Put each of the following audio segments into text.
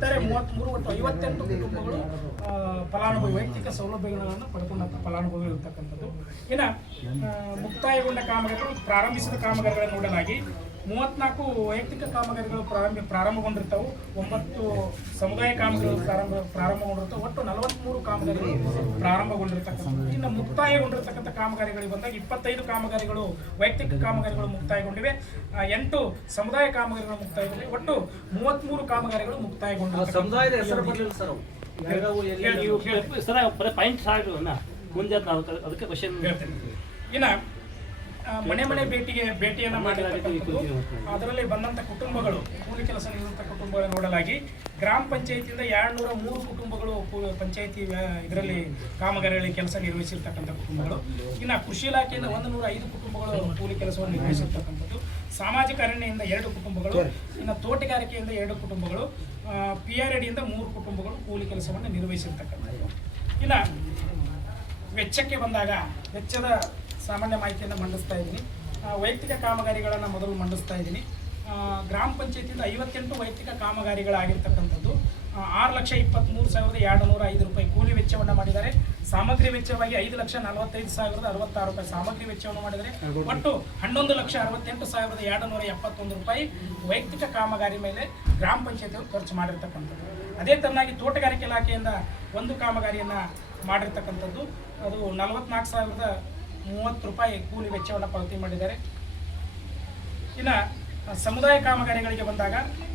ಇತರೆ 33 ಒಟ್ಟು 58 ಕುಟುಂಬಗಳು ಫಲಾನುಭವಿ ವೈಯಕ್ತಿಕ ಸೌಲಭ್ಯಗಳನ್ನು ಪಡ್ಕೊಂಡಂಥ ಫಲಾನುಭವಿಗಳು ಇರ್ತಕ್ಕಂಥದ್ದು. ಇನ್ನು ಮುಕ್ತಾಯಗೊಂಡ ಕಾಮಗಾರಿಗಳು ಪ್ರಾರಂಭಿಸಿದ ಕಾಮಗಾರಿಗಳನ್ನು ನೋಡಲಾಗಿ 34 ವೈಯಕ್ತಿಕ ಕಾಮಗಾರಿಗಳು ಪ್ರಾರಂಭಗೊಂಡಿರ್ತಾವೆ, 9 ಸಮುದಾಯ ಕಾಮಗಾರಿಗಳು ಪ್ರಾರಂಭಗೊಂಡಿರ್ತಾವೆ. ಒಟ್ಟು 43 ಕಾಮಗಾರಿಗಳು ಪ್ರಾರಂಭಗೊಂಡಿರ್ತಕ್ಕಂಥದ್ದು. ಇನ್ನು ಮುಕ್ತಾಯಗೊಂಡಿರ್ತಕ್ಕಂಥ ಕಾಮಗಾರಿಗಳಿಗೆ ಬಂದಾಗ 25 ಕಾಮಗಾರಿಗಳು ವೈಯಕ್ತಿಕ ಕಾಮಗಾರಿಗಳು ಮುಕ್ತಾಯಗೊಂಡಿವೆ, 8 ಸಮುದಾಯ ಕಾಮಗಾರಿಗಳು ಮುಕ್ತಾಯಗೊಂಡಿವೆ. ಒಟ್ಟು 33 ಕಾಮಗಾರಿಗಳು ಮುಕ್ತಾಯಗೊಂಡಿವೆ. ಸಮುದಾಯದ ಹೆಸರು ಬರಲಿಲ್ಲ ಸರ್, ಮುಂದೆ ಅದಕ್ಕೆ ಕ್ವಶನ್ ಹೇಳ್ತೇನೆ. ಇನ್ನು ಮನೆ ಭೇಟಿಯನ್ನು ಮಾಡಿರ್ತಕ್ಕಂಥದ್ದು. ಅದರಲ್ಲಿ ಬಂದಂಥ ಕುಟುಂಬಗಳು ಕೂಲಿ ಕೆಲಸ ನೀಡುವಂಥ ಕುಟುಂಬಗಳನ್ನು ನೋಡಲಾಗಿ ಗ್ರಾಮ ಪಂಚಾಯತಿಯಿಂದ 203 ಕುಟುಂಬಗಳು ಪಂಚಾಯತಿ ಇದರಲ್ಲಿ ಕಾಮಗಾರಿಗಳಲ್ಲಿ ಕೆಲಸ ನಿರ್ವಹಿಸಿರ್ತಕ್ಕಂಥ ಕುಟುಂಬಗಳು. ಇನ್ನು ಕೃಷಿ ಇಲಾಖೆಯಿಂದ 105 ಕುಟುಂಬಗಳು ಕೂಲಿ ಕೆಲಸವನ್ನು ನಿರ್ವಹಿಸಿರ್ತಕ್ಕಂಥದ್ದು. ಸಾಮಾಜಿಕ ಅರಣ್ಯದಿಂದ 2 ಕುಟುಂಬಗಳು, ಇನ್ನು ತೋಟಗಾರಿಕೆಯಿಂದ 2 ಕುಟುಂಬಗಳು, PRDಯಿಂದ 3 ಕುಟುಂಬಗಳು ಕೂಲಿ ಕೆಲಸವನ್ನು ನಿರ್ವಹಿಸಿರ್ತಕ್ಕಂಥದ್ದು. ಇನ್ನು ವೆಚ್ಚಕ್ಕೆ ಬಂದಾಗ ವೆಚ್ಚದ ಸಾಮಾನ್ಯ ಮಾಹಿತಿಯನ್ನು ಮಂಡಿಸ್ತಾ ಇದ್ದೀನಿ. ವೈಯಕ್ತಿಕ ಕಾಮಗಾರಿಗಳನ್ನು ಮೊದಲು ಮಂಡಿಸ್ತಾ ಇದ್ದೀನಿ. ಗ್ರಾಮ ಪಂಚಾಯತಿಯಿಂದ 58 ವೈಯಕ್ತಿಕ ಕಾಮಗಾರಿಗಳಾಗಿರ್ತಕ್ಕಂಥದ್ದು. 6,23,205 ರೂಪಾಯಿ ಕೂಲಿ ವೆಚ್ಚವನ್ನು ಮಾಡಿದ್ದಾರೆ. ಸಾಮಗ್ರಿ ವೆಚ್ಚವಾಗಿ 5,45,066 ರೂಪಾಯಿ ಸಾಮಗ್ರಿ ವೆಚ್ಚವನ್ನು ಮಾಡಿದರೆ ಒಟ್ಟು 11,68,271 ರೂಪಾಯಿ ವೈಯಕ್ತಿಕ ಕಾಮಗಾರಿ ಮೇಲೆ ಗ್ರಾಮ ಪಂಚಾಯತಿಗಳು ಖರ್ಚು ಮಾಡಿರ್ತಕ್ಕಂಥದ್ದು. ಅದೇ ತರನಾಗಿ ತೋಟಗಾರಿಕೆ ಇಲಾಖೆಯಿಂದ ಒಂದು ಕಾಮಗಾರಿಯನ್ನು ಮಾಡಿರ್ತಕ್ಕಂಥದ್ದು. ಅದು 44,030 ರೂಪಾಯಿ ಕೂಲಿ ವೆಚ್ಚವನ್ನು ಪಾವತಿ ಮಾಡಿದ್ದಾರೆ. ಇನ್ನು ಸಮುದಾಯ ಕಾಮಗಾರಿಗಳಿಗೆ ಬಂದಾಗ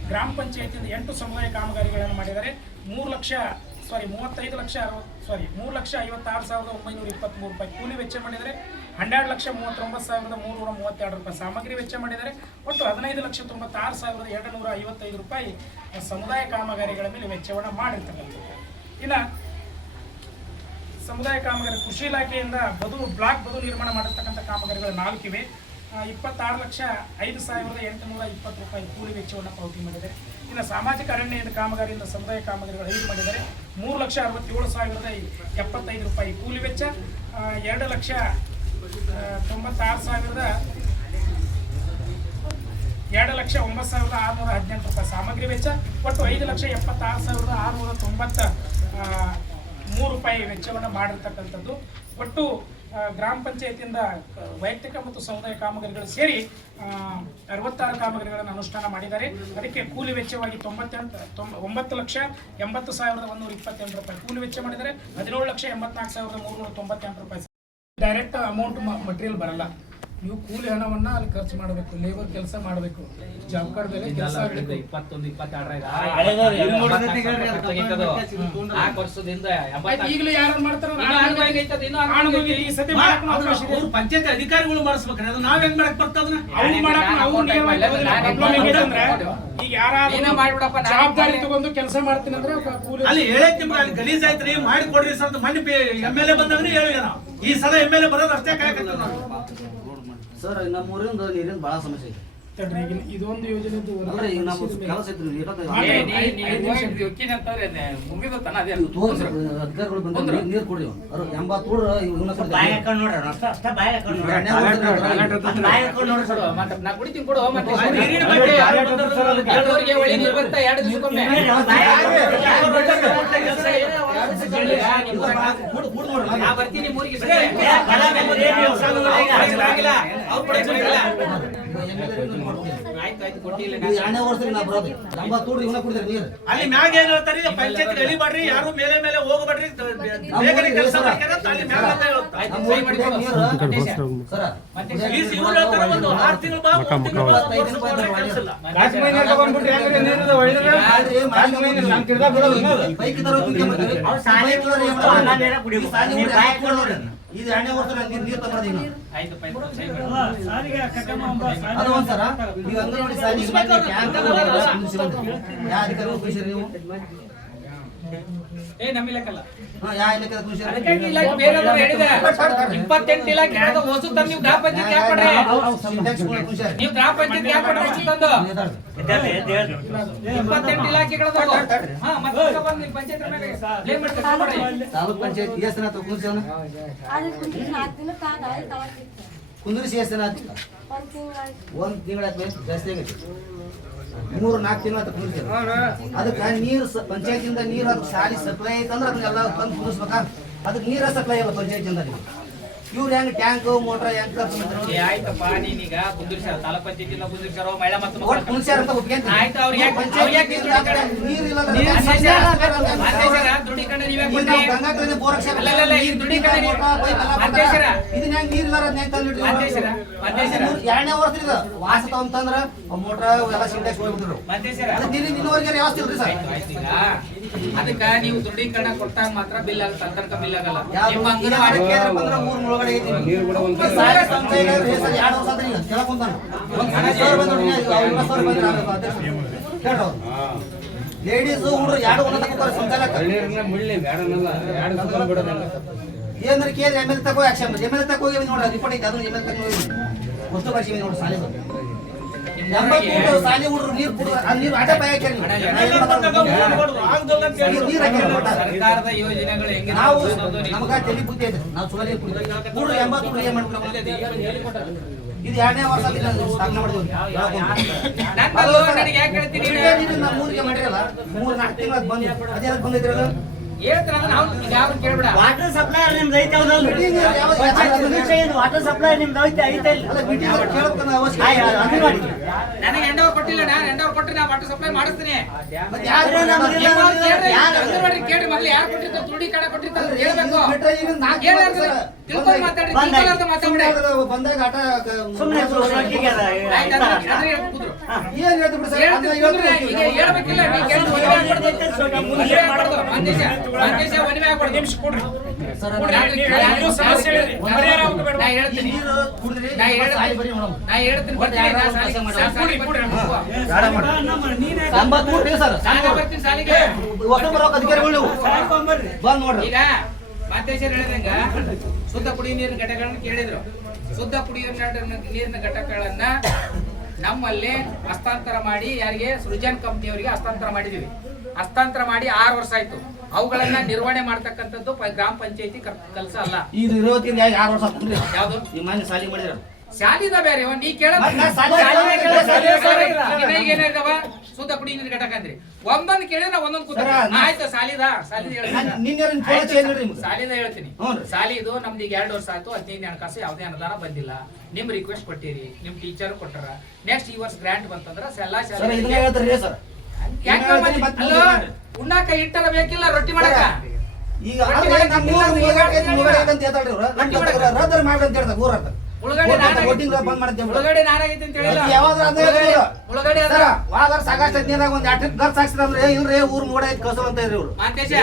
ಗ್ರಾಮ ಪಂಚಾಯತಿಯಿಂದ 8 ಸಮುದಾಯ ಕಾಮಗಾರಿಗಳನ್ನು ಮಾಡಿದ್ದಾರೆ. 3,56,923 ರೂಪಾಯಿ ಕೂಲಿ ವೆಚ್ಚ ಮಾಡಿದ್ದಾರೆ. 12,39,332 ರೂಪಾಯಿ ಸಾಮಗ್ರಿ ವೆಚ್ಚ ಮಾಡಿದ್ದಾರೆ. ಒಟ್ಟು 15,96,255 ರೂಪಾಯಿ ಸಮುದಾಯ ಕಾಮಗಾರಿಗಳ ಮೇಲೆ ವೆಚ್ಚವನ್ನು ಮಾಡಿರ್ತಕ್ಕಂಥದ್ದು. ಇನ್ನು ಸಮುದಾಯ ಕಾಮಗಾರಿ ಕೃಷಿ ಇಲಾಖೆಯಿಂದ ಬ್ಲಾಕ್ ಬದು ನಿರ್ಮಾಣ ಮಾಡಿರ್ತಕ್ಕಂಥ ಕಾಮಗಾರಿಗಳು 4 ಇವೆ. 26,05,820 ರೂಪಾಯಿ ಕೂಲಿ ವೆಚ್ಚವನ್ನು ಪಾವತಿ ಮಾಡಿದ್ದಾರೆ. ಇನ್ನು ಸಾಮಾಜಿಕ ಅರಣ್ಯದ ಕಾಮಗಾರಿಯಿಂದ ಸಮುದಾಯ ಕಾಮಗಾರಿಗಳು 5 ಮಾಡಿದ್ದಾರೆ. 3,67,075 ರೂಪಾಯಿ ಕೂಲಿ ವೆಚ್ಚ, 2,09,618 ರೂಪಾಯಿ ಸಾಮಗ್ರಿ ವೆಚ್ಚ, ಒಟ್ಟು 5,76,693 ರೂಪಾಯಿ ವೆಚ್ಚವನ್ನು ಮಾಡಿರ್ತಕ್ಕಂಥದ್ದು. ಒಟ್ಟು ಗ್ರಾಮ ಪಂಚಾಯತಿಯಿಂದ ವೈಯಕ್ತಿಕ ಮತ್ತು ಸಮುದಾಯ ಕಾಮಗಾರಿಗಳು ಸೇರಿ 66 ಕಾಮಗಾರಿಗಳನ್ನು ಅನುಷ್ಠಾನ ಮಾಡಿದ್ದಾರೆ. ಅದಕ್ಕೆ ಕೂಲಿ ವೆಚ್ಚವಾಗಿ 9,80,128 ರೂಪಾಯಿ ಕೂಲಿ ವೆಚ್ಚ ಮಾಡಿದ್ದಾರೆ. 17,84,398 ರೂಪಾಯಿ ಡೈರೆಕ್ಟ್ ಅಮೌಂಟ್ ಮಟೀರಿಯಲ್ ಬರಲ್ಲ. ನೀವು ಕೂಲಿ ಹಣವನ್ನ ಅಲ್ಲಿ ಖರ್ಚು ಮಾಡಬೇಕು, ಲೇಬರ್ ಕೆಲಸ ಮಾಡಬೇಕು, ಜಾಬ್ ಕಾರ್ಡ್ ಬೆಲೆ ಕೆಲಸ ಆಗಬೇಕು. 21-22 ಈಗಲೂ ಯಾರು ಮಾಡ್ತಾರೋ ಪಂಚಾಯತ್ ಅಧಿಕಾರಿಗಳು ಮಾಡಿಸ್ಬೇಕ್ರೆ ಅದು ನಾವ್ ಹೆಂಗ್ ಮಾಡಕ್ ಬರ್ತದ? ಈಗ ಯಾರಾದ್ರೂ ಜವಾಬ್ದಾರಿ ತಗೊಂಡು ಕೆಲಸ ಮಾಡ್ತೀನಿ ಅಂದ್ರೆ ಅಲ್ಲಿ ಹೇಳೈತಿ ನಿಮ್ಗೆ ಅಲ್ಲಿ ಗಲೀಜ್ ಆಯ್ತ್ರಿ ಮಾಡಿ ಕೊಡ್ರಿ ಸರ್. ಮಣ್ಣು MLA ಬಂದಂಗ್ರಿ ಹೇಳಿ ಈ ಸಲ MLA ಬರೋದು ಅಷ್ಟೇ ಕಾಯಕತ್ತೀವಿ ನಾವು ಸರ್. ನಮ್ಮ ಊರಿಂದ ನೀರಿನ ಬಹಳ ಸಮಸ್ಯೆ ಐತಿ. ಇದೊಂದು ಯೋಜನೆ ಅಧಿಕಾರಿಗಳು ಬಂದ ನೀರು ಕೊಡ್ರಿ 80 ಅಲ್ಲಿ ಮ್ಯಾಗ ಏನ್ ಹೇಳ್ತಾರೆ, ಪಂಚಾಯತ್ ಗಲಿ ಮಾಡ್ರಿ, ಯಾರು ಮೇಲೆ ಮೇಲೆ ಹೋಗಬೇಡ್ರಿ, ಬೇಗನೆ ಕೆಲಸ ಮಾಡ್ರಿ ಅಂತ ಅಲ್ಲಿ ಮ್ಯಾಗ ಅಂತ ಹೇಳ್ತಾರೆ. ಇವ್ರು ಹೇಳ್ತಾರೆ ಒಂದು 6 ತಿಂಗಳು ಬಾ, 3 ತಿಂಗಳು ಕೆಲಸ ಇಲ್ಲ. ಇದು 2ನೇ ವರ್ಷ ನೀರು ತಗೊಂಡಿದ್ದೀನಿ. ಅದು ಒಂದ್ಸರ ನೀವು ಅಂಗನವಾಡಿ ನಮ್ಮ ಇಲಾಖೆಲ್ಲ 28 ಇಲಾಖೆ ಹೊಸ ತಂದು ನೀವು ಗ್ರಾಮ ಪಂಚಾಯತ್ ಯಾಕೆ ಮಾಡ್ರಿ? ನೀವು ಗ್ರಾಮ ಪಂಚಾಯತ್ ಯಾಕೆ ಮಾಡ್ರಿ? ಹೊಸ ತಂದು 28 ಇಲಾಖೆಗಳದ ಮತ್ತೆ ಬಂದು ಪಂಚಾಯತ್ ಮೇಲೆ ಏನ್ ಮಾಡ್ತಾರೆ? ತಾಲೂಕ್ ಪಂಚಾಯತ್ ಎಷ್ಟು ದಿನ ಕುಂದಿರ್ಸೇವನ ಕುಂದಿರಿಸಿ ಎಷ್ಟು ದಿನ ಆಯ್ತು? 1 ತಿಂಗಳ ಜಾಸ್ತಿ ಆಗೈತಿ. 3-4 ತಿಂಗಳ ಅಂತ ಕುಂದಿರ್ತಾರೆ ಅದಕ್ಕೆ ನೀರು ಪಂಚಾಯತಿಂದ ನೀರು ಅದಕ್ಕೆ ಶಾಲಿ ಸಪ್ಲೈ ಐತಂದ್ರೆ ಅದನ್ನೆಲ್ಲ ತಂದು ಕುದಿಸ್ಬೇಕಾ ಅದಕ್ಕೆ ನೀರ ಸಪ್ಲೈ ಇಲ್ಲ ಪಂಚಾಯತಿಂದ ಇವ್ರು ಹೆಂಗ್ ಟ್ಯಾಂಕ್ ಮೋಟರ್ ಹೆಂಗ್ ಖರ್ಚು ಮಾಡ್ತಾರೆ ಏ ಆಯ್ತಪ್ಪ ನೀನೀಗ ಕುಂದಿರ್ಸಾರ ತಾಲೂಕ್ ಪಂಚಾಯತಿಯಿಂದ ಕುಂದಿರ್ಸಾರೋ ಮಹಿಳಾ ಮತ್ತು ಮಕ್ಕಳ ಒಟ್ಟು ಕುಣಿಸ್ಯಾರ ಅಂತ ಒಪ್ಕೊಂತೀನಿ. ಆಯ್ತು, ಅವ್ರಿಗೆ ಯಾಕೆ- ಅವ್ರಿಗೆ ಯಾಕೆ ನೀರು ಇಲ್ಲ ನೀರು ಮಾತೇಶರ ದೃಢೀಕರಣ ನೀವೇ ಕೊಡ್ರಿ. ಗಂಗಾಕಡೆ ಬೋರ್ ಹಾಕ್ಸ್ಯಾರ. ಅಲ್ಲಲ್ಲ, ಈ ದೃಢೀಕರಣ ನೀವು- ಮೋಟರ್, ಪೈಪ್ ಎಲ್ಲ ಬರ್ತಾವ. ಮಾತೇಶರ. ಇದನ್ನ ಹೆಂಗ್ ನೀರ್ ಇಲ್ಲಾರ ಹೆಂಗ್ ತಂದಿಟ್ರಿ ಇವ್ರು? ಮಾತೇಶರ. 2ನೇ ವರ್ಷ ಇದು ವಾಸ ಅಂತಂದ್ರ ಮೋಟರ್ ಎಲ್ಲ ಸಿಂಟ್ಯಾಕ್ಸ್ ಹೋಗ್ಬಿಟ್ರು ಮಾತೇಶರ. ಅದಕ್ಕೆ ಇನ್ನೂವರೆಗೆ ವ್ಯವಸ್ಥೆ ಇಲ್ರಿ ಸರ್. ಆಯ್ತು, ಈಗ ಅದಕ್ಕ ನೀವು ದೃಢೀಕರಣ ಕೊಟ್ಟಾಗ ಮಾತ್ರ ಬಿಲ್ ಆಗುತ್ತೆ, ತನಕ ಬಿಲ್ ಆಗಲ್ಲ. ಯಾವ್ದು? ನಿಮ್ಮ ಈಗ ಅಂಗನವಾಡಿ ಅದಕ್ಕೆ ಏನಪ್ಪ ಅಂದ್ರೆ ಊರ್ ಮುಳುಗಡೆ ಐತಿ. ಈ ಸಾಲ ಸಂಚಯ ಇಲ್ಲ, ಈ ಸಲ 2 ವರ್ಷ ಆತ್ರಿ ಈಗ ಕೆಳಗ್ ಕುಂತಾನ. ಒಂದ್ ಸರ್ ಬಂದ್ರು, ಅವ್ರ ಸರ್ ಬಂದ್ರು, ಕೇಳ್ರಿ ಅವ್ರು. ಲೇಡೀಸ್ ಹುಡುಗರು 2 ಒಂದ ತಗೋತಾರೆ ಸಂಚಾಲಕ ಏನ್ರಿ ಕೇಳಿ ಎಮ್ ಎಲ್ ತಗೋ ಆಕ್ಷನ್ ಎಮ್ ಎಲ್ ತಗೋಗಿ ನೋಡ್ರಿ ರಿಪೋರ್ಟ್ ಐತೆ ಅದನ್ನ ಎಮ್ ಎಲ್ ತಗೋ ವಸ್ತು ಭಾಷೆ ನೋಡಿ ಸಾಲಿ 80 ಸಾಲಿ ಹುಡುಗರು ನೀರು ಕುಡಿದ್ರು ಆ ನೀರು ಆಟ ಬಾಯ ಹಾಕ್ಯಾರ ನೀವು. ನೀರು ಹಾಕ್ಯಾರ ಒಟ್ಟ. ಸರ್ಕಾರದ ಯೋಜನೆಗಳು ಹೆಂಗೆ ನಾವು ಅನ್ನೋದು ನೀವು- ನಮಗ ತಲೆ ಬುದ್ಧಿ ಐತೆ ನಾವು ಸುಮ್ಮನೆ ಕುಡಿದ್ವಿ ಹುಡುಗರು 80 ಹುಡುಗರು ಏನ್ ಮಾಡ್ಬಿಡ್ತಾರೆ ಇದು 2ನೇ ವರ್ಷ ಅಂತ ನಾವು ಸ್ಥಾಪನೆ ಮಾಡಿದ್ವಿ ನನ್ನಲ್ಲೂ ನನಗೆ ಯಾಕೆ ಹೇಳ್ತೀನಿ ನೀನು? ನಮ್ಮ ಊರಿಗೆ ಮಾಡಿರಲ್ಲ 3-4 ತಿಂಗಳ ಬಂದು ಅದೇನಕ್ಕೆ ಬಂದಿದ್ರಲ್ಲ ಹೇಳ್ತಾರ ಅದನ್ನ ಅವ್ನು ಈಗ ಯಾವ್ದು ಕೇಳ್ಬೇಡ. ವಾಟರ್ ಸಪ್ಲೈ ನಿಮ್ದು ಐತೆ ವಾಟರ್ ಸಪ್ಲೈ ನಿಮ್ದು ಐತೆ ಐತೆ ಅಲ್ಲ ಮೀಟಿಂಗ್ ಕೇಳಬೇಕನ್ನ ಅವಶ್ಯಕ ಅಂಗನವಾಡಿ ನನಗೆ ಎಂಡವ್ರು ಕೊಟ್ಟಿಲ್ಲ, ನಾನು ಎಂಡವ್ರು ಕೊಟ್ಟರೆ ನಾನು ವಾಟರ್ ಸಪ್ಲೈ ಮಾಡಿಸ್ತೀನಿ. ಮತ್ತೆ ಯಾರು ಅಂಗನವಾಡಿ ಕೇಳ್ರಿ, ಮೊದಲು ಯಾರು ಕೊಟ್ಟಿರ್ತಾರೆ ದೃಢೀಕರಣ ಕೊಟ್ಟಿರ್ತಾರೆ ಅಂತ ಹೇಳ್ಬೇಕು. ತಿಳ್ಕೊಂಡು ಮಾತಾಡ್ರಿ, ತಿಳ್ಕೊಳ್ಳೋದು ಮಾತಾಡ್ಬೇಡಿ. ಬಂದಾಗ ಆಟ ಸುಮ್ಮನೆ ಆಯ್ತು, ಅದ್ರ ಹೇಳ್ ಕೂತ್ರು. ಏನ್ ಹೇಳ್ತು ಬಿಡಿ ಸರ್ ಅದನ್ನ ಹೇಳ್ತೀನಿ, ಹೇಳ್ತೀನಿ. ಈಗ ಹೇಳ್ಬೇಕಿಲ್ಲ, ನೀ ಕೇಳಿ ಮದುವೆ ಆಗ್ಬಾರ್ದು. ಮಂದೇಶ ಮದುವೆ ಆಗ್ಬಾರ್ದು. ನಿಮಿಷ ಕೊಡ್ರಿ ಸರ್ ಕೊಡ್ರಿ. ನೀವು ಸಮಸ್ಯೆ ಹೇಳಿರಿ. ಪರಿಹಾರ ಆಗ್ಬೇಕು. ನಾ ಹೇಳ್ತೀನಿ, ನೀರು ಕುಡಿದ್ರಿ ನಾ ಸಾಲಿ ಬರೀ ಮೇಡಮ್ ನಾ ಹೇಳ್ತೀನಿ, ಬರ್ತೀನಿ, ನಾ ಸಾಲಿಗೆ ಬರ್ತೀನಿ. ಸರ್ ನಾನೇ ಬರ್ತೀನಿ ಸಾಲಿಗೆ. ಹೊಸ ಬರೋಕ ಅಧಿಕಾರಿಗಳು ನೀವು ಬಂದ್ ನೋಡ್ರಿ ಈಗ ಮಾತೇಶ್ವರ ಹೇಳಿದಂಗ ಶುದ್ಧ ಕುಡಿಯುವ ನೀರಿನ ಘಟಕಗಳನ್ನು ಕೇಳಿದ್ರು. ಶುದ್ಧ ಕುಡಿಯುವ ನೀರಿನ ಘಟಕಗಳನ್ನ ನಮ್ಮಲ್ಲಿ ಹಸ್ತಾಂತರ ಮಾಡಿ ಯಾರಿಗೆ ಸೃಜನ್ ಕಂಪ್ನಿಯವರಿಗೆ ಹಸ್ತಾಂತರ ಮಾಡಿದೀವಿ. ಹಸ್ತಾಂತರ ಮಾಡಿ 6 ವರ್ಷ ಆಯ್ತು. ಅವುಗಳನ್ನ ನಿರ್ವಹಣೆ ಮಾಡ್ತಕ್ಕಂಥದ್ದು ಗ್ರಾಮ ಪಂಚಾಯತಿ ಕೆಲಸ ಅಲ್ಲ. ಇದು ಇರೋತಿಂದ 6 ವರ್ಷ ಕುಂದ್ರಿ ಯಾವ್ದು ನಿಮ್ಮ ಮನೆ ಸಾಲಿ ಮಾಡಿದ್ರ ಶಾಲಿದ ಬೇರೆ ನೀ ಕೇಳ ಮತ್ತ್ ನಾ ಶಾಲಿ ಏನಾಗವ ಶುದ್ಧ ಕುಡಿಯುವ ನೀರಿನ ಘಟಕ ಅಂದ್ರಿ ಒಂದೊಂದು ಕೇಳಿದ್ರೆ ಒಂದೊಂದು ಕೂತ ಆಯ್ತು ಸಾಲಿದ ನಿನ್ನೆ ಫೋನ್ ಚೇಂಜ್ ಮಾಡ್ರಿ ನಿಮ್ಗೆ ಸಾಲಿದ ಹೇಳ್ತೀನಿ. ಹ್ಞೂ. ಸಾಲಿದು ನಮ್ದು ಈಗ 2 ವರ್ಷ ಆಯ್ತು, 15 ಹಣಕಾಸು ಯಾವುದೇ ಅನುದಾನ ಬಂದಿಲ್ಲ. ನಿಮ್ ರಿಕ್ವೆಸ್ಟ್ ಕೊಟ್ಟಿರಿ, ನಿಮ್ ಟೀಚರ್ ಕೊಟ್ಟಾರ. ನೆಕ್ಸ್ಟ್ ಈ ವರ್ಷ ಗ್ರಾಂಟ್ ಬಂತಂದ್ರ ಎಲ್ಲಾ ಸರ್ ಇದನ್ನ ಶಾಲೆ ಹೇಳ್ತಾರ್ರಿ ಸರ್ ಉಣ್ಣಾಕ ಇಟ್ಟರ ಬೇಕಿಲ್ಲ ರೊಟ್ಟಿ ಮಾಡಕ. ಈಗ ಅಂದ್ರೆ ನಮ್ಮ ಊರು ಮುಳುಗಡೆ ಅಂತ ಹೇಳ್ತಾಳ್ರಿ ಇವ್ರು ರದ್ದರ್ ಮಾಡ್ರಿ ಅಂತ ಹೇಳ್ತಾರೆ ಊರ ವೋಟಿಂಗ್ ಬಂದ್ ಮಾಡಿ ಅಂತ ಉಳ್ಳಗಡೆ ನಾನಾಗೈತಿ ಅಂತ ಹೇಳಿಲ್ಲ. ಯಾವಾದ್ರ ಅಂದ್ರೆ ಹೇಳಿದ್ರು ಉಳ್ಳಗಡೆ ಅದ ಸರ್ ವಾದರ್ ಸಾಕಷ್ಟು ಹದಿನೈದಾಗ ಒಂದ್ 2 ಟ್ರಿಪ್ ಖರ್ಚು ಹಾಕ್ಸಿದ್ರೆ ಇಲ್ರಿ ಊರ್ ಮೂಡ ಐತ್ ಕಳ್ಸೋ ಅಂತ ಇವ್ರು ಮಾಂತೇಶ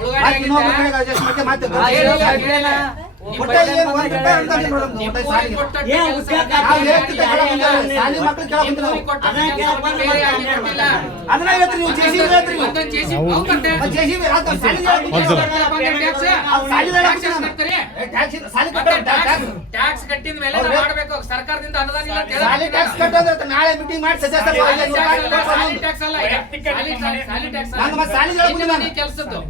ಉಳ್ಳಗಡೆ ಮತ್ತೆ ಇನ್ನೊಬ್ಬರ ಕಡೆಗೆ adjust ಮಾಡಿ ಮತ್ತೆ ಒಟ್ಟ ಏನ್ ಒಂದ್ ರೂಪಾಯಿ ಅಂತ ನೀವು ನೋಡೋದು ಒಟ್ಟ ಸಾಲಿಗೆ ನಾವು ಹೇಳ್ತಿದ್ದೆ ಸಾಲಿ ಮಕ್ಳು ಕೇಳಕಂತ ಅದನ್ನ ಹೇಳ್ತೀರಿ ನೀವು ಜೆಸಿಬಿ ಹೇಳ್ತೀರಿ ನೀವು ಜೆಸಿಬಿ ಸಾಲಿ ಸಾಲಿ ಟ್ಯಾಕ್ಸ್ ಕಟ್ಟಿದ ಮೇಲೆ ನಾವು ಮಾಡ್ಬೇಕು. ಸರ್ಕಾರದಿಂದ ಅನುದಾನ ಇಲ್ಲ ಅಂತ ಸಾಲಿ ಟ್ಯಾಕ್ಸ್ ಕಟ್ಟೋದ್ರೆ ನಾಳೆ ಮೀಟಿಂಗ್ ಮಾಡಿ ಸದಸ್ಯರು ಸಾಲಿ ಟ್ಯಾಕ್ಸ್ ಅಲ್ಲ ಈಗ. ಸಾಲಿ ಟ್ಯಾಕ್ಸ್ ನಾನು ಮತ್ತೆ ಸಾಲಿಗೆ ಹೇಳ್ಬಿಡ್ತೀನಿ ನಾನು. ಕೆಲಸದ್ದು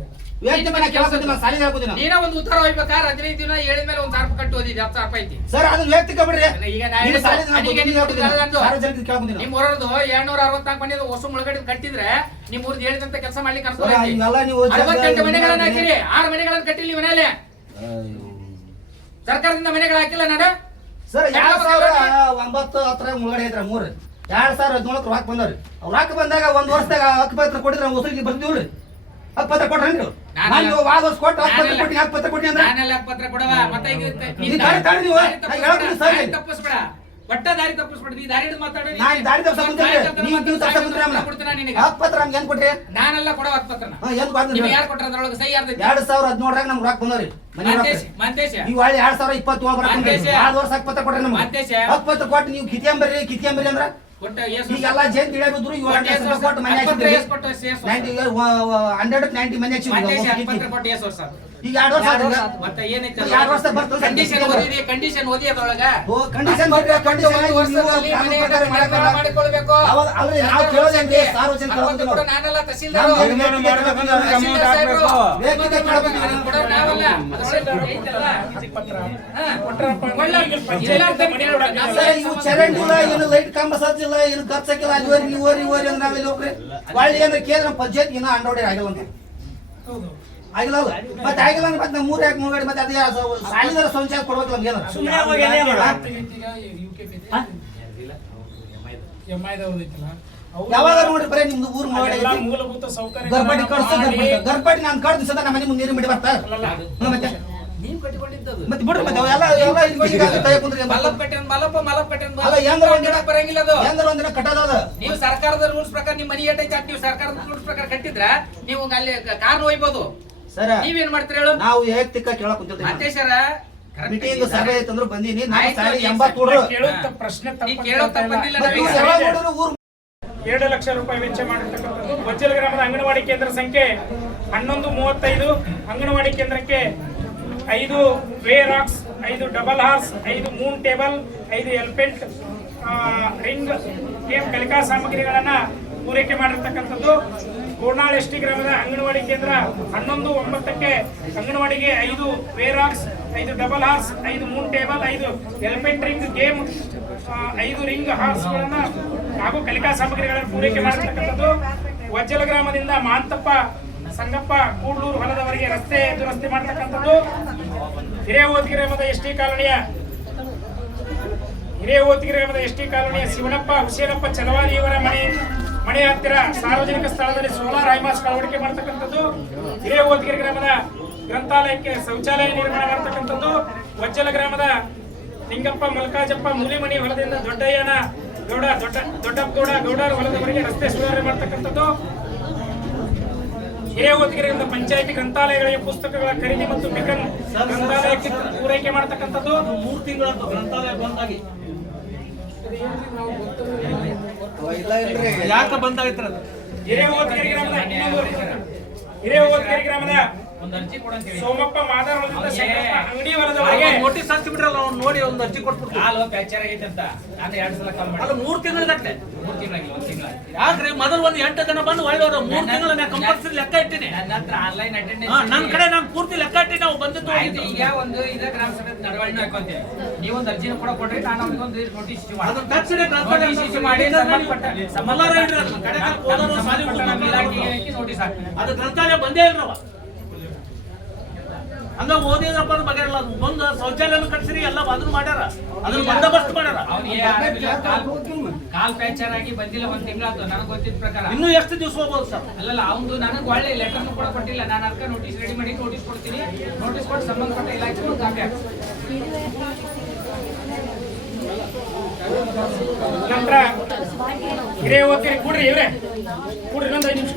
ವ್ಯಕ್ತಿ ಮನೆ ಕೇಳಕಂತ ಸಾಲಿಗೆ ಹೇಳ್ಬಿಡ್ತೀನಿ ನಾನು. ನೀನ ಒಂದು ಉತ್ತರ ಹೋಗ್ಬೇಕಾದ್ರೆ 15 ದಿನ ಹೇಳಿದ ಮೇಲೆ 1,000 ರೂಪಾಯಿ ಕಟ್ಟಿ ಓದಿದ್ದೆ 10,000 ರೂಪಾಯಿ ಐತಿ. ಸರ್ ಅದನ್ನ ವ್ಯಕ್ತಿ ಬಿಡ್ರಿ ಈಗ ನಾ ನೀವು ಸಾಲಿಗೆ ನಾನು ನನಗೆ ಬುದ್ಧಿ ಹೇಳ್ಬಿಡ್ತೀನಿ. ಸಾರ್ವಜನಿಕರಿಗೆ ಕೇಳ್ಕೊಂತೀನಿ ನಿಮ್ ಊರದ್ದು 264 ಮನೆದು ಹೊಸ ಮುಳುಗಡೆ ಕಟ್ಟಿದ್ರೆ ನಿಮ್ ಊರ್ದು ಹೇಳಿದಂತ ಕೆಲಸ ಮಾಡ್ಲಿಕ್ಕೆ ಅನುಕೂಲ ಸರ್, ಐತಿ. ಹಿಂಗೆಲ್ಲ ನೀವು 68 ಮನೆಗಳನ್ನ ಹಾಕಿರಿ, 6 ಮನೆಗಳನ್ನ ಕಟ್ಟಿಲ್ಲ ಈ ಮನೆಯಲ್ಲಿ. ಸರ್ಕಾರದಿಂದ ಮನೆಗಳು ಹಾಕಿಲ್ಲ ನಾನು. ಸರ್ 2009 ಹತ್ರ ಮುಳುಗಡೆ ಐತ್ರ 3 2017 ರೊಕ್ಕ ಬಂದವ್ರಿ ರೊಕ್ಕ ಬಂದಾಗ ಒಂದ್ ವರ್ಷದಾಗ ಹಕ್ಕುಪತ್ರ ಕೊಟ್ಟಿದ್ರೆ ವಸೂಲಿಗೆ ಬರ್ತೀವ್ರಿ ಹಕ್ಕುಪತ್ರ ಕೊಟ್ರೇನ್ರಿ ನಾನು ವಾದ ವರ್ಷ ಕೊಟ್ಟು ಹಕ್ಕುಪತ್ರ ಕೊಟ್ಟು ಹಕ್ಕುಪತ್ರ ಕೊಟ್ಟಿ ಅಂದ್ರೆ ನಾನೆಲ್ಲ ಪತ್ರ ಕೊಡವ ಮತ್ತೆ ಈಗ ನೀನ್ ದಾರಿ ತಗೊಳ್ಳಿ ನೀವು. ನಾ ಹೇಳ್ತೀನಿ ಸರ್. ದಾರಿ ತಪ್ಪಿಸ್ಬೇಡ, ಒಟ್ಟ ದಾರಿ ತಪ್ಪಿಸ್ಬೇಡ. ನೀ ದಾರಿ ಹಿಡಿದು ಮಾತಾಡು. ನಾನು ದಾರಿ ತಪ್ಪಿಸ ಕುಂತಿದ್ರಿ ನೀವು ತಪ್ಪಿಸ ಕುಂತಿದ್ರಿ ಕೊಡ್ತೀನ ನಿನಗೆ. ಹಕ್ಕುಪತ್ರ ನಮ್ಗೆ ಏನ್ ಕೊಟ್ರಿ ನಾನೆಲ್ಲ ಕೊಡವ ಹಕ್ಕುಪತ್ರನ. ಏನ್ ಬಂದ್ರಿ ನಿಮ್ಗೆ ಯಾರು ಕೊಟ್ರ ಅದ್ರೊಳಗೆ ಸಹಿ ಯಾರ್ದು? 2017 ನಮ್ಗೆ ರೊಕ್ಕ ಬಂದವ್ರಿ ಮನೆ ರೊಕ್ಕ ಮಂತೇಶ ಈ ಒಳ್ಳೆ 2027 ಬರಕ್ಕೆ 6 ವರ್ಷ ಹಕ್ಕುಪತ್ರ ಕೊಟ್ರಿ ನಮ್ಗೆ ಮಂತೇಶ ಹಕ್ಕುಪತ್ರ ಕೊಟ್ಟು ನೀವು ಕಿತ್ಕೊಂಬರ್ರಿ ಅಂದ್ರ ಕೊಟ್ಟ ಈಗೆಲ್ಲ ಜೈನ್ ತಿಳಿಯಬಿದ್ರು ಇವಾಗ ಕೊಟ್ಟು ಮನೆ ಹಾಕಿದ್ರಿ 190 ಮನೆ ಮಂತೇಶ ಹಾಕಿದ್ರಿ ಹಕ್ಕುಪತ್ರ ಕೊಟ್ಟು ಎಷ್ಟು ವರ್ಷ ಆಯ್ತು? ಈಗ 2 ವರ್ಷ ಆದ್ರಿಂದ ಮತ್ತೆ ಏನೈತೆ 2 ವರ್ಷ ಬರ್ತದೆ ಕಂಡೀಷನ್ ಓದಿದಿ ಕಂಡೀಷನ್ ಓದಿ ಅದ್ರೊಳಗ ಕಂಡೀಷನ್ ಒಂದು ವರ್ಷದಲ್ಲಿ ಮನೆಯನ್ನ ನಿರ್ಮಾಣ ಮಾಡಿಕೊಳ್ಬೇಕು ಅವಾಗ ಅಲ್ರಿ ನಾವು ಕೇಳೋದೇನ್ರಿ ಸಾರ್ವಜನಿಕ ಭಗವಂತ ಕೂಡ ನಾನಲ್ಲ ತಹಸೀಲ್ದಾರ್ ಕೂಡ ನಾವಲ್ಲ ಅದ್ರೊಳಗೆ ಐತಲ್ಲ ಪತ್ರ ಹಾ. ಒಳ್ಳೆ ಸರ್, ಇವು ಚರಂಡಿ ಇಲ್ಲ, ಏನು ಲೈಟ್ ಕಂಬ ಸಜ್ಜಿಲ್ಲ, ಏನು ಖರ್ಚಾಕಿಲ್ಲ, ಅಲ್ಲಿ ಹೋರಿ ನೀವು ಹೋರಿ ಹೋರಿ ಅಂದ್ರೆ ನಾವೆಲ್ಲಿ ಹೋಗ್ರಿ ಒಳ್ಳೆ ಅಂದ್ರೆ ಕೇಂದ್ರ ಪಂಚಾಯತ್ ಇನ್ನ ಅಂಡೋಡಿ ಆಗಿಲ್ಲ ಅಂತ ಹೌದು ಆಗಿಲ್ಲ ಮತ್ತೆ ಆಗಿಲ್ಲ ಅಂದ್ರೆ ಮತ್ತೆ ನಮ್ಮ ಮೂರು ಯಾಕೆ ಮುಳುಗಡೆ ಮತ್ತೆ ಅದೇ ಸಾಲಿದಾರ ಸಂಚಾರ ಕೊಡ್ಬೇಕು ನಮ್ಗೆ ಏನಾರ ಸುಮ್ಮನೆ ಹೋಗಿ ಏನೇ ಮಾಡು. ಯಾವಾಗ ನೋಡಿ ಬರೀ ನಿಮ್ದು ಊರು ಮುಳುಗಡೆ ಎಲ್ಲ ಆಗೈತಿ. ಮೂಲಭೂತ ಸೌಕರ್ಯ ಗರ್ಭಾಟಿ ಕಳ್ಸೋ ಗರ್ಭಾಟಿ ನಾನು ಕಳ್ದು ಸದ ನಮ್ಮ ಮನೆ ಮುಂದೆ ನೀರು ಬಿಡಿ ಬರ್ತಾರೆ ಮತ್ತೆ ನೀವು ಕಟ್ಟಿಕೊಂಡಿದ್ದದು ಮತ್ತೆ ಬಿಡ್ರಿ ಮತ್ತೆ ಅವೆಲ್ಲ ಎಲ್ಲ ಈಗ ಕುಂದ್ರಿ ಮಲ್ಲಪ್ಪ ಕಟ್ಟೆನ್ ಅಲ್ಲ ಹೆಂಗ್ರ ಒಂದಿನ ಬರಂಗಿಲ್ಲ ಅದು ಹೆಂಗ್ರ ಒಂದಿನ ಕಟ್ಟೋದ ನೀವು ಸರ್ಕಾರದ ರೂಲ್ಸ್ ಪ್ರಕಾರ ನಿಮ್ಮ ಮನಿ ಏಟೈತೆ ನೀವು ಸರ್ಕಾರದ ರೂಲ್ಸ್ ಪ್ರಕಾರ ಕಟ್ಟಿದ್ರ ನೀವು ಅಲ್ಲಿ ಕಾರ್ ಒಯ್ಬೋದು ಸರ ನೀವೇನ್ ಮಾಡ್ತೀರಿ ಹೇಳು ನಾವು ವೈಯಕ್ತಿಕ ಕೇಳಕ್ ಕುಂತಿರ್ತೀವಿ ಅಧ್ಯಕ್ಷರ ಮೀಟಿಂಗ್ ಸಭೆ ಐತಂದ್ರು ಬಂದೀನಿ ನಾನು ಆಯ್ತು, ಸಾರಿ ನೀವು 80 ಕೊಡ್ರು ಕೇಳುತ್ತ ಪ್ರಶ್ನೆ ನೀ ಕೇಳೋ ತಪ್ಪಂದಿಲ್ಲ ಮತ್ತೆ ಇವ್ರು ಯಾವಾಗ ನೋಡಿದ್ರು ಊರು 2 ಲಕ್ಷ ರೂಪಾಯಿ ವೆಚ್ಚ ಮಾಡಿರ್ತಕ್ಕಂಥದ್ದು ವಜ್ಜಲ ಗ್ರಾಮದ ಅಂಗನವಾಡಿ ಕೇಂದ್ರ ಸಂಖ್ಯೆ 1135 ಅಂಗನವಾಡಿ ಕೇಂದ್ರಕ್ಕೆ 5 way rocks 5 double horse 5 moon table 5 elephant ring game ಕಲಿಕಾ ಸಾಮಗ್ರಿಗಳನ್ನ ಪೂರೈಕೆ ಮಾಡಿರ್ತಕ್ಕಂಥದ್ದು ಗೋರ್ನಾಳ್ ಎಸ್ಟಿ ಗ್ರಾಮದ ಅಂಗನವಾಡಿ ಕೇಂದ್ರ 11/9ಕ್ಕೆ ಅಂಗನವಾಡಿಗೆ 5 way rocks 5 double horse 5 moon table 5 elephant ring game 5 ring ಹಾರ್ಸ್ಗಳನ್ನ ಹಾಗೂ ಕಲಿಕಾ ಸಾಮಗ್ರಿಗಳನ್ನು ಪೂರೈಕೆ ಮಾಡಿರ್ತಕ್ಕಂಥದ್ದು ವಜ್ಜಲ ಗ್ರಾಮದಿಂದ ಮಾಂತಪ್ಪ ಸಂಗಪ್ಪ ಕೂಡ್ಲೂರು ಹೊಲದವರೆಗೆ ರಸ್ತೆ ದುರಸ್ತಿ ಮಾಡತಕ್ಕಂಥದ್ದು ಹಿರೇಓದ್ಗಿ ಗ್ರಾಮದ ಎಸ್ ಟಿ ಕಾಲೋನಿಯ ಶಿವನಪ್ಪ ಹುಸೇನಪ್ಪ ಚಲವಾದಿ ಇವರ ಮನೆ ಹತ್ತಿರ ಸಾರ್ವಜನಿಕ ಸ್ಥಳದಲ್ಲಿ ಸೋಲಾರ್ ಹೈಮಾಸ್ ಅಳವಡಿಕೆ ಮಾಡತಕ್ಕಂಥದ್ದು ಹಿರೇಓದ್ಗಿರಿ ಗ್ರಾಮದ ಗ್ರಂಥಾಲಯಕ್ಕೆ ಶೌಚಾಲಯ ನಿರ್ಮಾಣ ಮಾಡತಕ್ಕಂಥದ್ದು ವಜ್ಜಲ ಗ್ರಾಮದ ಲಿಂಗಪ್ಪ ಮಲ್ಕಾಜಪ್ಪ ಮುಲಿಮಣಿ ಹೊಲದಿಂದ ದೊಡ್ಡಯ್ಯನ ಗೌಡ ದೊಡ್ಡಪ್ಪಗೌಡ ಗೌಡರ ಹೊಲದವರೆಗೆ ರಸ್ತೆ ಸುಧಾರಣೆ ಮಾಡತಕ್ಕಂಥದ್ದು ಹಿರೇಓದ್ಗಿರಿಯಿಂದ ಪಂಚಾಯತಿ ಗ್ರಂಥಾಲಯಗಳಿಗೆ ಪುಸ್ತಕಗಳ ಖರೀದಿ ಮತ್ತು ಮಿಕನ್ ಗ್ರಂಥಾಲಯಕ್ಕೆ ಪೂರೈಕೆ ಮಾಡತಕ್ಕಂಥದ್ದು 3 ತಿಂಗಳ ಗ್ರಂಥಾಲಯ ಬಂದಾಗಿ ಯಾಕೆ ಬಂದಾಗಿತ್ರ ಹಿರೇಓದ್ಗಿರಿ ಗ್ರಾಮದ ಒಂದು ಅರ್ಜಿ ಕೊಡಂತ ಹೇಳಿ ಸೋಮಪ್ಪ ಮಾದಾರ ಹೊಲದಿಂದ ಶಂಕರಪ್ಪ ಅಂಗಡಿ ಹೊಲದವರೆಗೆ ನೋಟಿಸ್ ಹಾಕ್ಬಿಟ್ರಲ್ಲ ಅವ್ನು ನೋಡಿ ಒಂದು ಅರ್ಜಿ ಕೊಟ್ಬಿಟ್ಟು ಹಾಲು ಪ್ಯಾಚರ್ ಆಗೈತೆ ಅಂತ ನಾನು 2 ಸಲ ಕಾಲ್ ಅಲ್ಲ ಮಾಡಿ 3 ತಿಂಗಳಗಟ್ಟಲೆ 3 ತಿಂಗಳಾಗಿಲ್ಲ 1 ತಿಂಗಳ ಯಾಕ್ರಿ ಮೊದಲು ಒಂದು 8 ಜನ ಬಂದು ಒಳ್ಳೆಯವರು 3 ತಿಂಗಳ ನಾನು ಕಂಪಲ್ಸರಿ ಲೆಕ್ಕ ಇಟ್ಟಿನಿ ನನ್ನ ಹತ್ರ ಆನ್ಲೈನ್ ನನ್ನ ಕಡೆ ನಾನು ಪೂರ್ತಿ ಲೆಕ್ಕ ಇಟ್ಟಿ ನಾವು ಬಂದಿದ್ದು ಆಯ್ತು ಈಗ ಒಂದು ಇದ ಗ್ರಾಮ ಸಭೆ ನಡವಳಿಕೆ ಹಾಕೊಂತೀವಿ ನೀವು ಒಂದು ಅರ್ಜಿನ ಕೂಡ ಕೊಡ್ರಿ ನಾನು ಅವ್ನಿಗೊಂದು ನೋಟಿಸ್ ಇಶ್ಯೂ ಅದು ಮಾಡ್ತೀನಿ ತಕ್ಷಣ ನೋಟಿಸ್ ಇಶ್ಯೂ ಮಾಡಿ ಸಂಬಂಧಪಟ್ಟ ಮಲ್ಲಾರ ಇಡ್ರಿ ಅದನ್ನ. ಕಡೆ ಕಾಲ ಹೋದವರು ಸಾಲಿ ನಮ್ಮ ಇಲಾಖೆಗೆ ನೋಟಿಸ್ ಹಾಕ್ತೀನಿ ಅದು ಗ್ರಂಥಾಲಯ ಬಂದೇ ಇಲ್ರವ ಹಂಗ ಓದಿದ್ರಪ್ಪ ಅಂತ ಬಗೆರಲ್ಲ ಅದು ಬಂದು ಶೌಚಾಲಯ ಕಟ್ಸಿರಿ ಎಲ್ಲ ಅದನ್ನ ಮಾಡ್ಯಾರ ಅದನ್ನ ಬಂದೋಬಸ್ತ್ ಮಾಡ್ಯಾರ ಅವ್ನಿಗೆ ಕಾಲ್ ಪ್ಯಾಚರ್ ಆಗಿ ಬಂದಿಲ್ಲ 1 ತಿಂಗಳಾಯ್ತು ನನಗೆ ಗೊತ್ತಿದ್ದ ಪ್ರಕಾರ ಇನ್ನೂ ಎಷ್ಟು ದಿವಸ ಹೋಗ್ಬೋದು ಸರ್ ಅಲ್ಲಲ್ಲ ಅವ್ನು ನನಗೆ ಒಳ್ಳೆ ಲೆಟರ್ನು ಕೂಡ ಕೊಟ್ಟಿಲ್ಲ ನಾನು ಅದಕ್ಕೆ ನೋಟಿಸ್ ರೆಡಿ ಮಾಡಿ ನೋಟಿಸ್ ಕೊಡ್ತೀನಿ ನೋಟಿಸ್ ಕೊಟ್ಟು ಸಂಬಂಧಪಟ್ಟ ಇಲಾಖೆ ಒಂದು ಕಾಪಿ ಹಾಕ್ತೀನಿ ನಂತರ ಹಿರೇಓದ್ಗಿರಿ ಕೂಡ್ರಿ ಇನ್ನೊಂದು 5 ನಿಮಿಷ